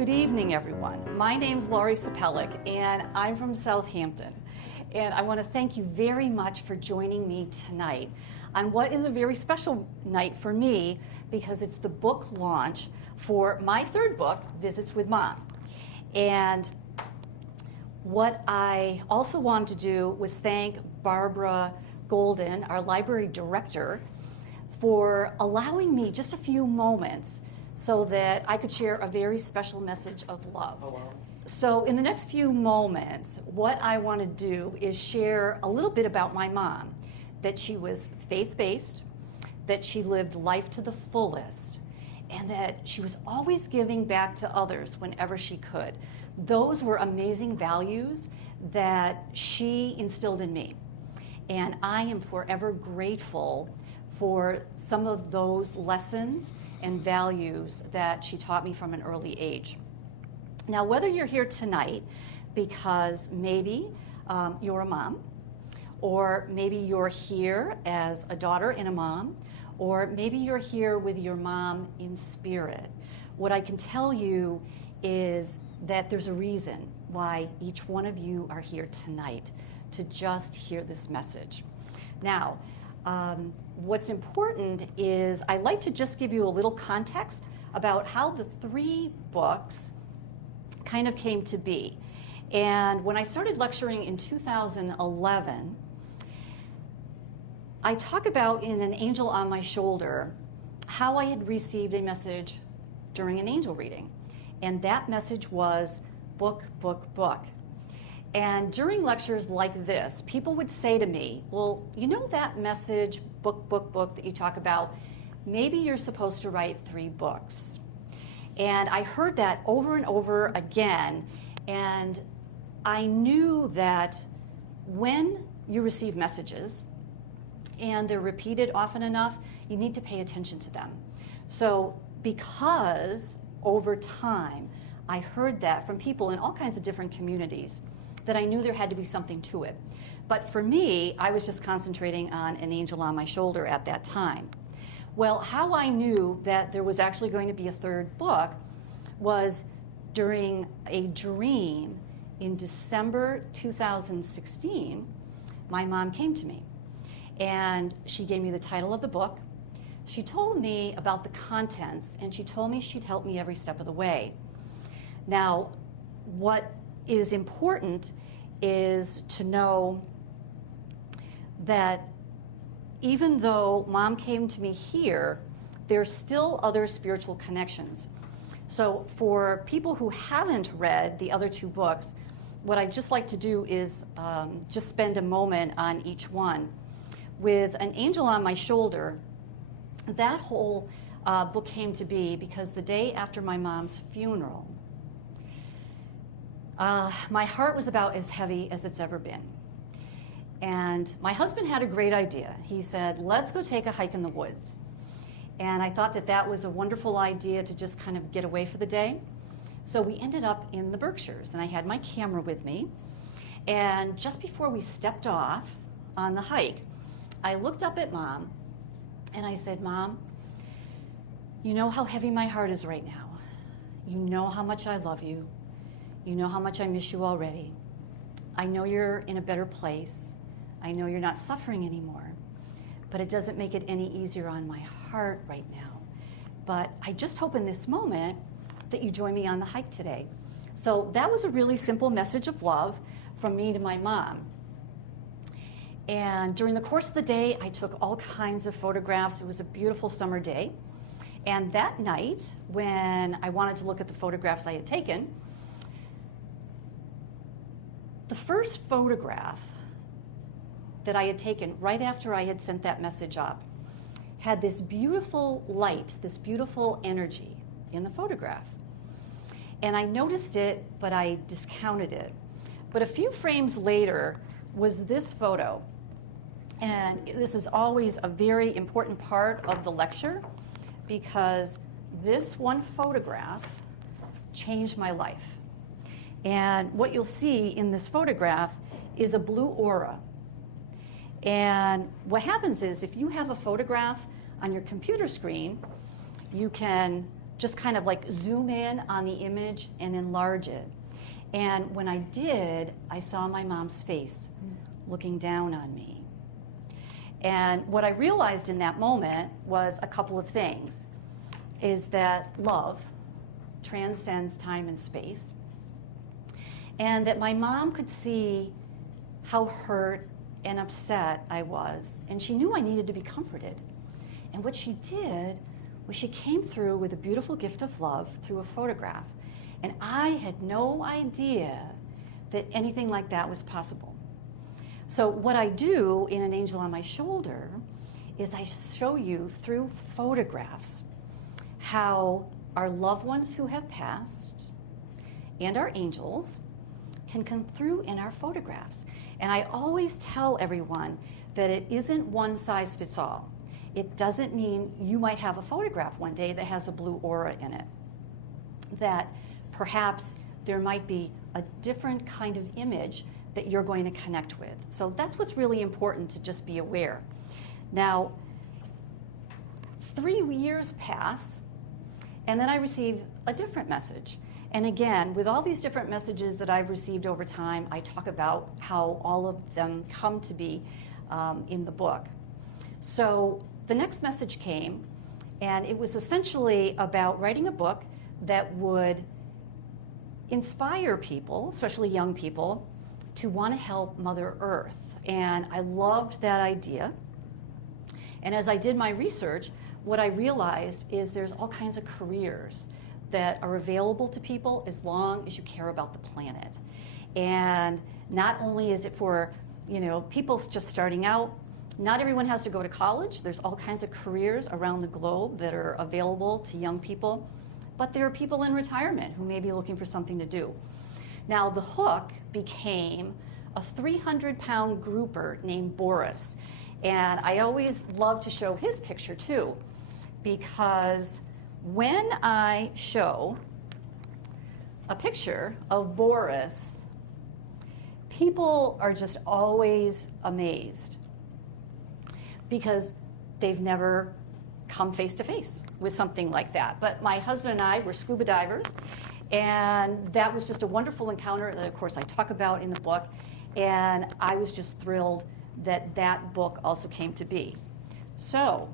Good evening, everyone. My name's Laurie Szepelak, and I'm from Southampton. And I want to thank you very much for joining me tonight on what is a very special night for me because it's the book launch for my third book, Visits with Mom. And what I also wanted to do was thank Barbara Golden, our library director, for allowing me just a few moments so that I could share a very special message of love. Oh, wow. So in the next few moments, what I want to do is share a little bit about my mom, that she was faith-based, that she lived life to the fullest, and that she was always giving back to others whenever she could. Those were amazing values that she instilled in me. And I am forever grateful for some of those lessons and values that she taught me from an early age. Now, whether you're here tonight because maybe you're a mom, or maybe you're here as a daughter and a mom, or maybe you're here with your mom in spirit, what I can tell you is that there's a reason why each one of you are here tonight to just hear this message. Now, what's important is I like to just give you a little context about how the three books kind of came to be. And when I started lecturing in 2011, I talk about in An Angel on My Shoulder how I had received a message during an angel reading. And that message was book, book, book. And during lectures like this, people would say to me, well, you know that message, book, book, book that you talk about, maybe you're supposed to write 3 books. And I heard that over and over again, and I knew that when you receive messages and they're repeated often enough, you need to pay attention to them. So because over time I heard that from people in all kinds of different communities, that I knew there had to be something to it. But for me, I was just concentrating on An Angel on My Shoulder at that time. Well, how I knew that there was actually going to be a third book was during a dream in December 2016, my mom came to me and she gave me the title of the book. She told me about the contents and she told me she'd help me every step of the way. Now, what is important is to know that even though Mom came to me here, there's still other spiritual connections. So for people who haven't read the other 2 books, what I'd just like to do is just spend a moment on each one. With An Angel on My Shoulder, that whole book came to be because the day after my mom's funeral, my heart was about as heavy as it's ever been. And my husband had a great idea. He said, let's go take a hike in the woods. And I thought that that was a wonderful idea to just kind of get away for the day. So we ended up in the Berkshires, and I had my camera with me. And just before we stepped off on the hike, I looked up at Mom, and I said, Mom, you know how heavy my heart is right now. You know how much I love you. You know how much I miss you already. I know you're in a better place. I know you're not suffering anymore. But it doesn't make it any easier on my heart right now. But I just hope in this moment that you join me on the hike today. So that was a really simple message of love from me to my mom. And during the course of the day, I took all kinds of photographs. It was a beautiful summer day. And that night, when I wanted to look at the photographs I had taken, the first photograph that I had taken right after I had sent that message up had this beautiful light, this beautiful energy in the photograph. And I noticed it, but I discounted it. But a few frames later was this photo. And this is always a very important part of the lecture because this one photograph changed my life. And what you'll see in this photograph is a blue aura. And what happens is if you have a photograph on your computer screen, you can just kind of like zoom in on the image and enlarge it. And when I did, I saw my mom's face looking down on me. And what I realized in that moment was a couple of things, is that love transcends time and space, and that my mom could see how hurt and upset I was, and she knew I needed to be comforted. And what she did was she came through with a beautiful gift of love through a photograph. And I had no idea that anything like that was possible. So what I do in An Angel on My Shoulder is I show you through photographs how our loved ones who have passed and our angels can come through in our photographs. And I always tell everyone that it isn't one size fits all. It doesn't mean you might have a photograph one day that has a blue aura in it. That perhaps there might be a different kind of image that you're going to connect with. So that's what's really important to just be aware. Now, 3 years pass, and then I receive a different message. And again, with all these different messages that I've received over time, I talk about how all of them come to be in the book. So the next message came, and it was essentially about writing a book that would inspire people, especially young people, to want to help Mother Earth. And I loved that idea. And as I did my research, what I realized is there's all kinds of careers that are available to people as long as you care about the planet. And not only is it for, people just starting out, not everyone has to go to college. There's all kinds of careers around the globe that are available to young people. But there are people in retirement who may be looking for something to do. Now, the hook became a 300-pound grouper named Boris. And I always love to show his picture, too, because when I show a picture of Boris, people are just always amazed because they've never come face to face with something like that. But my husband and I were scuba divers, and that was just a wonderful encounter that, of course, I talk about in the book. And I was just thrilled that that book also came to be. So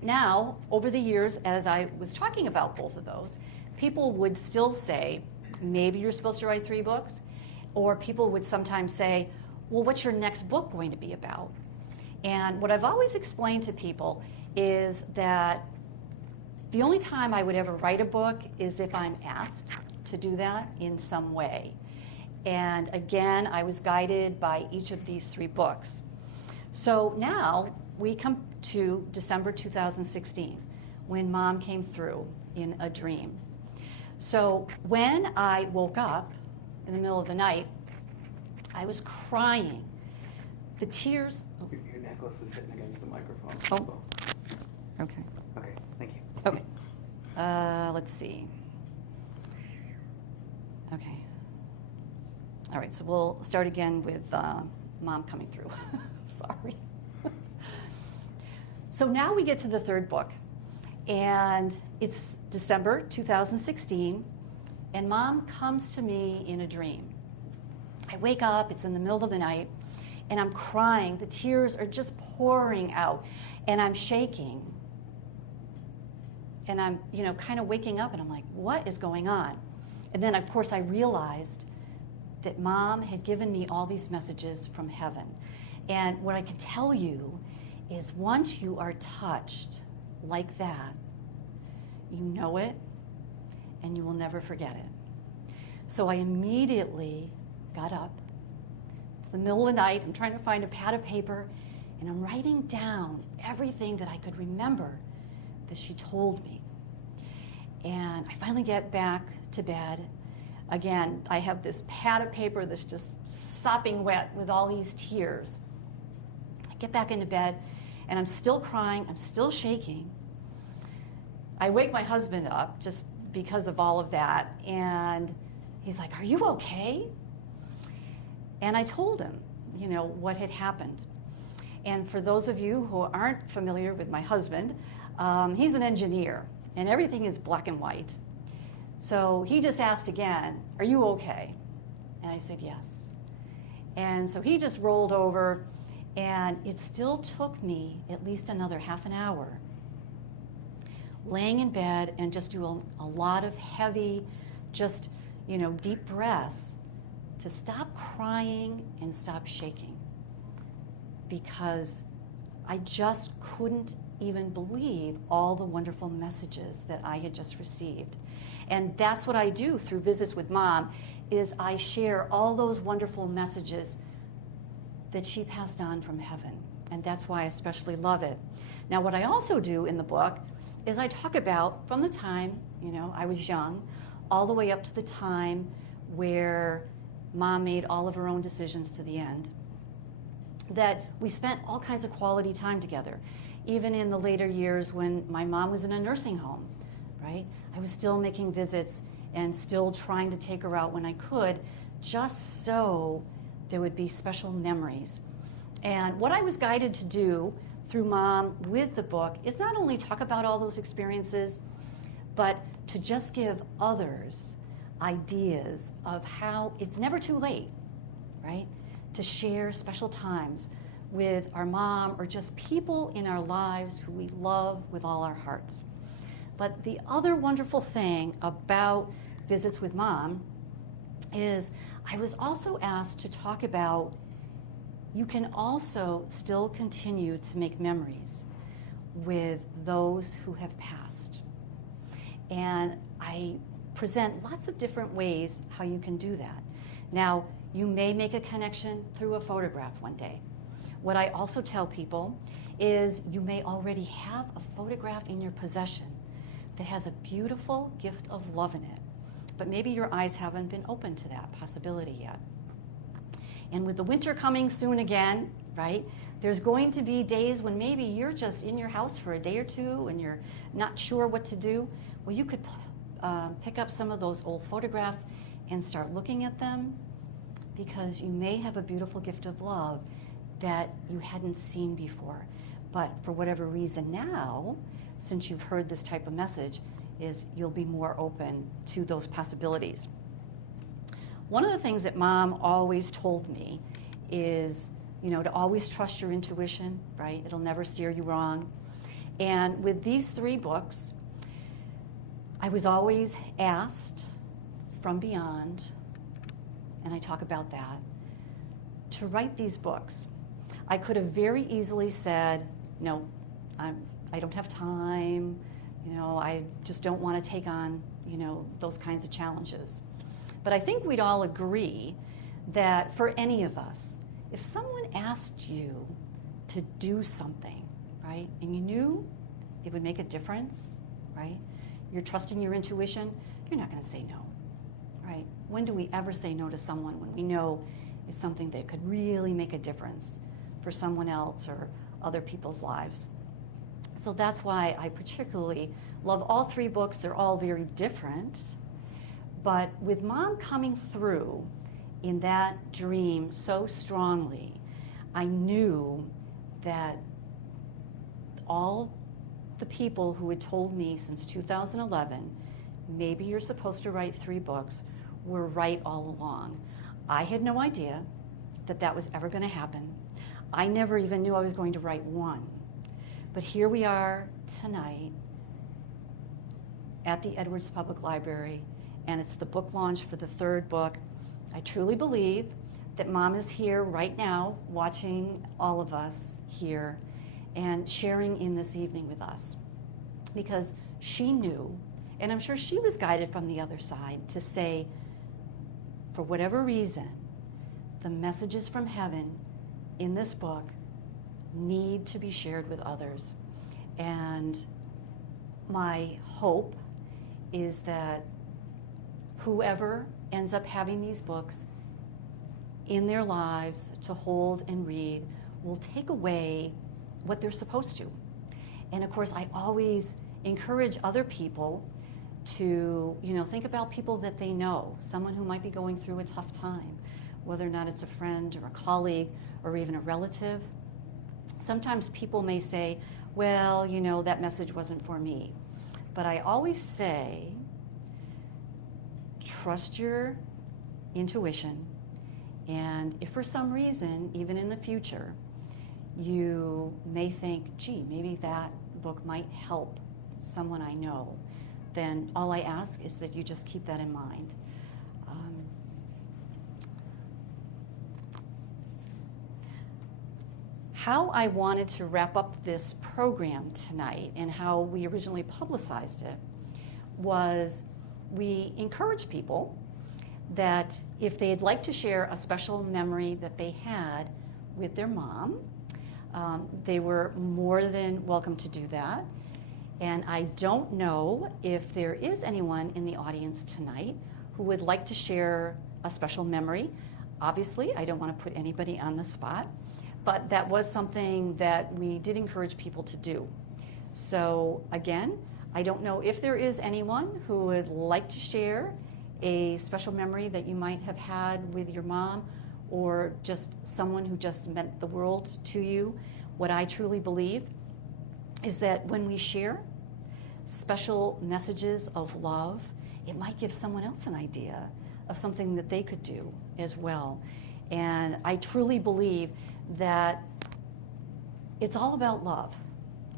now, over the years, as I was talking about both of those, people would still say, maybe you're supposed to write 3 books, or people would sometimes say, well, what's your next book going to be about? And what I've always explained to people is that the only time I would ever write a book is if I'm asked to do that in some way. And again, I was guided by each of these 3 books. So now we come to December 2016, when Mom came through in a dream. So when I woke up in the middle of the night, I was crying. The tears... Your necklace is sitting against the microphone. Oh. Okay. Okay, thank you. Okay. Let's see. Okay. All right, so we'll start again with Mom coming through. Sorry. So now we get to the 3rd book, and it's December 2016, and Mom comes to me in a dream. I wake up, it's in the middle of the night, and I'm crying. The tears are just pouring out, and I'm shaking. And I'm, kind of waking up, and I'm like, what is going on? And then, of course, I realized that Mom had given me all these messages from heaven. And what I can tell you is once you are touched like that, you know it, and you will never forget it. So I immediately got up. It's the middle of the night. I'm trying to find a pad of paper, and I'm writing down everything that I could remember that she told me. And I finally get back to bed. Again, I have this pad of paper that's just sopping wet with all these tears. I get back into bed, and I'm still crying. I'm still shaking. I wake my husband up just because of all of that, and he's like, "Are you okay?" And I told him, what had happened. And for those of you who aren't familiar with my husband, he's an engineer. and everything is black and white. So he just asked again, "Are you okay?" And I said, "Yes." And so he just rolled over, and it still took me at least another half an hour laying in bed and just do a lot of heavy, just, deep breaths to stop crying and stop shaking, because I just couldn't even believe all the wonderful messages that I had just received. And that's what I do through Visits with Mom, is I share all those wonderful messages that she passed on from heaven. And that's why I especially love it. Now, what I also do in the book is I talk about from the time, I was young, all the way up to the time where Mom made all of her own decisions to the end, that we spent all kinds of quality time together. Even in the later years when my mom was in a nursing home, right? I was still making visits and still trying to take her out when I could, just so there would be special memories. And what I was guided to do through Mom with the book is not only talk about all those experiences, but to just give others ideas of how it's never too late, right? To share special times with our mom or just people in our lives who we love with all our hearts. But the other wonderful thing about Visits with Mom is I was also asked to talk about you can also still continue to make memories with those who have passed. And I present lots of different ways how you can do that. Now, you may make a connection through a photograph one day. What I also tell people is you may already have a photograph in your possession that has a beautiful gift of love in it, but maybe your eyes haven't been open to that possibility yet. And with the winter coming soon again, right, there's going to be days when maybe you're just in your house for a day or two and you're not sure what to do. Well, you could pick up some of those old photographs and start looking at them, because you may have a beautiful gift of love that you hadn't seen before. But for whatever reason now, since you've heard this type of message, is you'll be more open to those possibilities. One of the things that Mom always told me is, to always trust your intuition, right? It'll never steer you wrong. And with these 3 books, I was always asked from beyond, and I talk about that, to write these books. I could have very easily said, no, I don't have time, I just don't want to take on, those kinds of challenges. But I think we'd all agree that for any of us, if someone asked you to do something, right, and you knew it would make a difference, right, you're trusting your intuition, you're not going to say no, right? When do we ever say no to someone when we know it's something that could really make a difference for someone else or other people's lives? So that's why I particularly love all 3 books. They're all very different. But with Mom coming through in that dream so strongly, I knew that all the people who had told me since 2011, maybe you're supposed to write 3 books, were right all along. I had no idea that that was ever going to happen. I never even knew I was going to write 1. But here we are tonight at the Edwards Public Library, and it's the book launch for the 3rd book. I truly believe that Mom is here right now, watching all of us here and sharing in this evening with us, because she knew, and I'm sure she was guided from the other side to say, for whatever reason, the messages from heaven in this book need to be shared with others. And my hope is that whoever ends up having these books in their lives to hold and read will take away what they're supposed to. And of course, I always encourage other people to, think about people that they know, someone who might be going through a tough time, whether or not it's a friend or a colleague or even a relative. Sometimes people may say, well, that message wasn't for me. But I always say, trust your intuition. And if for some reason, even in the future, you may think, gee, maybe that book might help someone I know, then all I ask is that you just keep that in mind. How I wanted to wrap up this program tonight and how we originally publicized it was we encourage people that if they'd like to share a special memory that they had with their mom, they were more than welcome to do that. And I don't know if there is anyone in the audience tonight who would like to share a special memory. Obviously, I don't want to put anybody on the spot, but that was something that we did encourage people to do. So again, I don't know if there is anyone who would like to share a special memory that you might have had with your mom or just someone who just meant the world to you. What I truly believe is that when we share special messages of love, it might give someone else an idea of something that they could do as well. And I truly believe that it's all about love.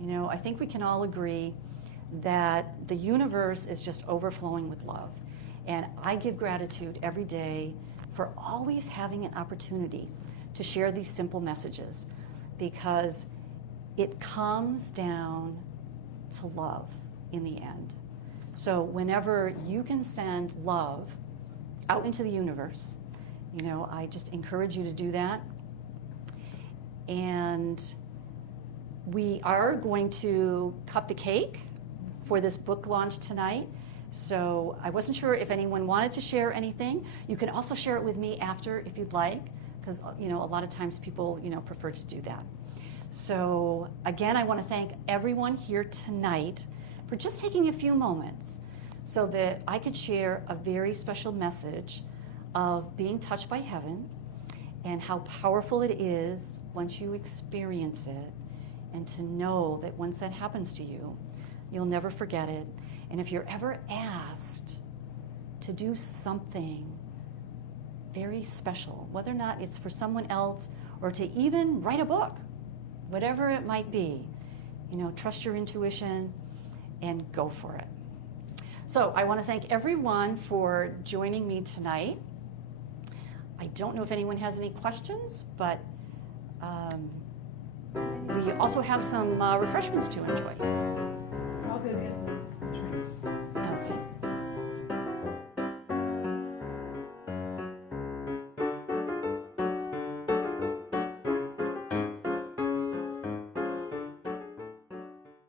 You know, I think we can all agree that the universe is just overflowing with love. And I give gratitude every day for always having an opportunity to share these simple messages, because it comes down to love in the end. So whenever you can send love out into the universe, you know, I just encourage you to do that. And we are going to cut the cake for this book launch tonight. So I wasn't sure if anyone wanted to share anything. You can also share it with me after if you'd like, because you know, a lot of times people, you know, prefer to do that. So again, I want to thank everyone here tonight for just taking a few moments so that I could share a very special message of being touched by heaven and how powerful it is once you experience it, and to know that once that happens to you, you'll never forget it. And if you're ever asked to do something very special, whether or not it's for someone else or to even write a book, whatever it might be, you know, trust your intuition and go for it. So I want to thank everyone for joining me tonight. I don't know if anyone has any questions, but we also have some refreshments to enjoy. I'll go get